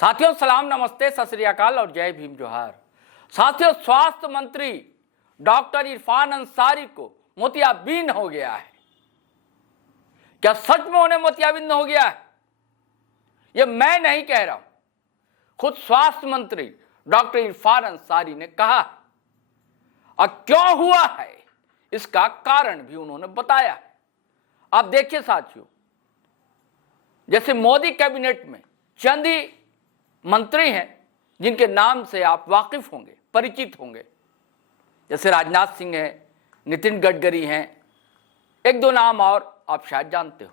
साथियों सलाम, नमस्ते, सत श्री अकाल और जय भीम जोहार। साथियों, स्वास्थ्य मंत्री डॉक्टर इरफान अंसारी को मोतियाबिंद हो गया है। क्या सच में उन्हें मोतियाबिंद हो गया है? यह मैं नहीं कह रहा हूं, खुद स्वास्थ्य मंत्री डॉक्टर इरफान अंसारी ने कहा। और क्यों हुआ है इसका कारण भी उन्होंने बताया। आप देखिए साथियों, जैसे मोदी कैबिनेट में चंद ही मंत्री हैं जिनके नाम से आप वाकिफ होंगे, परिचित होंगे, जैसे राजनाथ सिंह हैं, नितिन गडकरी हैं, एक दो नाम और आप शायद जानते हो।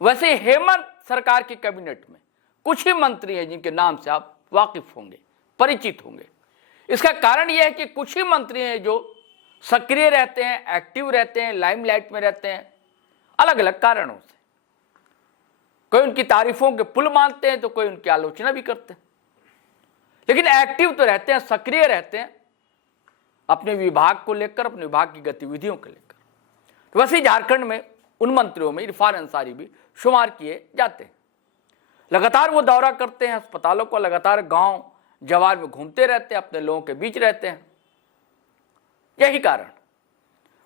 वैसे हेमंत सरकार की कैबिनेट में कुछ ही मंत्री हैं जिनके नाम से आप वाकिफ होंगे, परिचित होंगे। इसका कारण यह है कि कुछ ही मंत्री हैं जो सक्रिय रहते हैं, एक्टिव रहते हैं, लाइमलाइट में रहते हैं, अलग अलग कारणों से। कोई उनकी तारीफों के पुल मानते हैं तो कोई उनकी आलोचना भी करते हैं, लेकिन एक्टिव तो रहते हैं, सक्रिय रहते हैं अपने विभाग को लेकर, अपने विभाग की गतिविधियों को लेकर। तो वैसे झारखंड में उन मंत्रियों में इरफान अंसारी भी शुमार किए जाते हैं। लगातार वो दौरा करते हैं अस्पतालों को, लगातार गांव जवार में घूमते रहते हैं, अपने लोगों के बीच रहते हैं। यही कारण,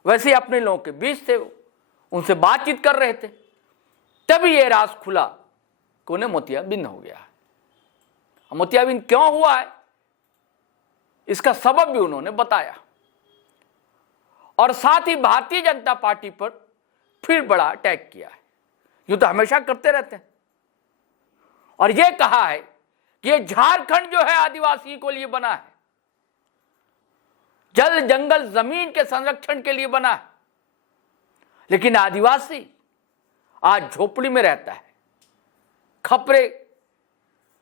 वैसे अपने लोगों के बीच थे, उनसे बातचीत कर रहे थे, तभी यह राज खुला कि उन्हें मोतियाबिंद हो गया है। मोतियाबिंद क्यों हुआ है इसका सबब भी उन्होंने बताया, और साथ ही भारतीय जनता पार्टी पर फिर बड़ा अटैक किया है। यूं तो हमेशा करते रहते हैं, और यह कहा है कि ये झारखंड जो है आदिवासी को लिए बना है, जल जंगल जमीन के संरक्षण के लिए बना है, लेकिन आदिवासी आज झोपड़ी में रहता है, खपरे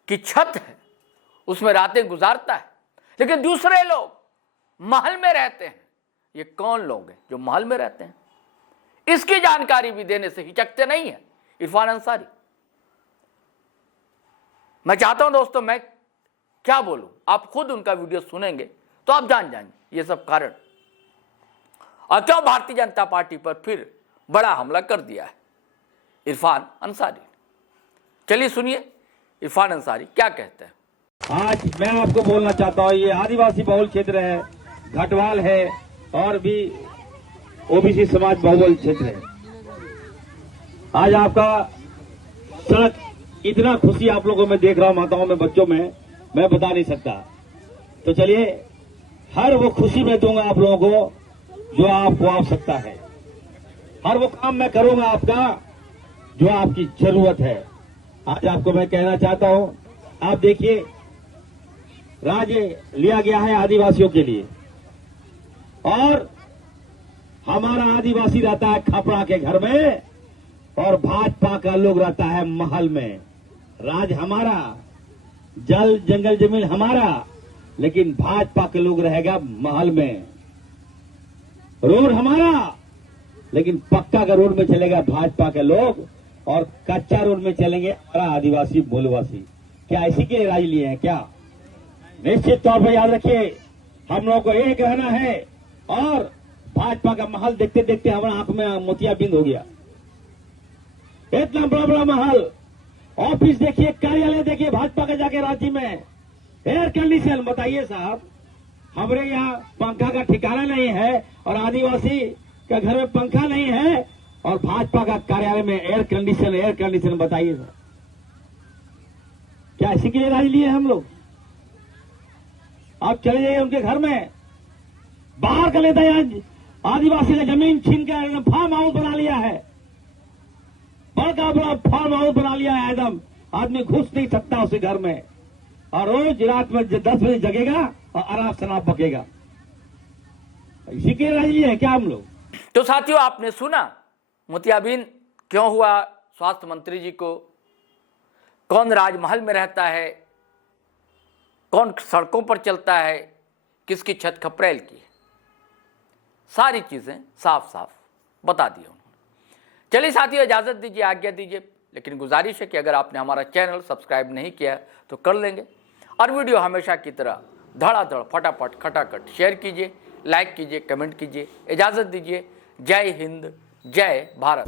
की छत है, उसमें रातें गुजारता है, लेकिन दूसरे लोग महल में रहते हैं। ये कौन लोग हैं जो महल में रहते हैं? इसकी जानकारी भी देने से हिचकते नहीं है इरफान अंसारी। मैं चाहता हूं दोस्तों, मैं क्या बोलूं, आप खुद उनका वीडियो सुनेंगे तो आप जान जाएंगे ये सब कारण, और क्यों भारतीय जनता पार्टी पर फिर बड़ा हमला कर दिया है इरफान अंसारी। चलिए सुनिए इरफान अंसारी क्या कहते हैं। आज मैं आपको बोलना चाहता हूँ, ये आदिवासी बहुल क्षेत्र है, घटवाल है और भी ओबीसी समाज बहुल क्षेत्र है। आज आपका सड़क इतना खुशी आप लोगों में देख रहा हूं, माताओं में, बच्चों में, मैं बता नहीं सकता। तो चलिए हर वो खुशी मैं दूंगा आप लोगों को जो आपको आवश्यकता है, हर वो काम मैं करूंगा आपका जो आपकी जरूरत है। आज आपको मैं कहना चाहता हूं, आप देखिए राज्य लिया गया है आदिवासियों के लिए, और हमारा आदिवासी रहता है खपड़ा के घर में और भाजपा का लोग रहता है महल में। राज हमारा, जल जंगल जमीन हमारा, लेकिन भाजपा के लोग रहेगा महल में। रोड हमारा, लेकिन पक्का का रोड में चलेगा भाजपा के लोग, और कच्चा रोड में चलेंगे आदिवासी मूलवासी। क्या इसी के लिए राज लिए हैं क्या? निश्चित तौर पर याद रखिए, हम लोगों को एक रहना है, और भाजपा का महल देखते देखते हमारा आंख में मोतियाबिंद हो गया। इतना बड़ा बड़ा महल, ऑफिस देखिए, कार्यालय देखिए भाजपा के जाके रांची में, एयर कंडीशन। बताइए साहब, हमारे यहाँ पंखा का ठिकाना नहीं है, और आदिवासी के घर में पंखा नहीं है, और भाजपा का कार्यालय में एयर कंडीशन। बताइए सर, क्या इसी के लिए राज लिए हम लोग? आप चले जाइए उनके घर में, बाहर कर लेते हैं, आदिवासी का जमीन छीन कर फार्म हाउस बना लिया है, बड़ा बड़ा फार्म हाउस बना लिया है एकदम। आदमी घुस नहीं सकता उसे घर में, और रोज रात में 10 बजे जगेगा और आराम शराब बकेगा। इसी के राज लिए है क्या हम लोग? तो साथियों, आपने सुना मोतियाबिंद क्यों हुआ स्वास्थ्य मंत्री जी को, कौन राजमहल में रहता है, कौन सड़कों पर चलता है, किसकी छत खपरेल की है, सारी चीजें साफ साफ बता दी उन्होंने। चलिए साथियों, इजाजत दीजिए, आज्ञा दीजिए, लेकिन गुजारिश है कि अगर आपने हमारा चैनल सब्सक्राइब नहीं किया तो कर लेंगे, और वीडियो हमेशा की तरह धड़ाधड़ फटाफट खटाखट शेयर कीजिए, लाइक कीजिए, कमेंट कीजिए। इजाजत दीजिए। जय हिंद, जय भारत।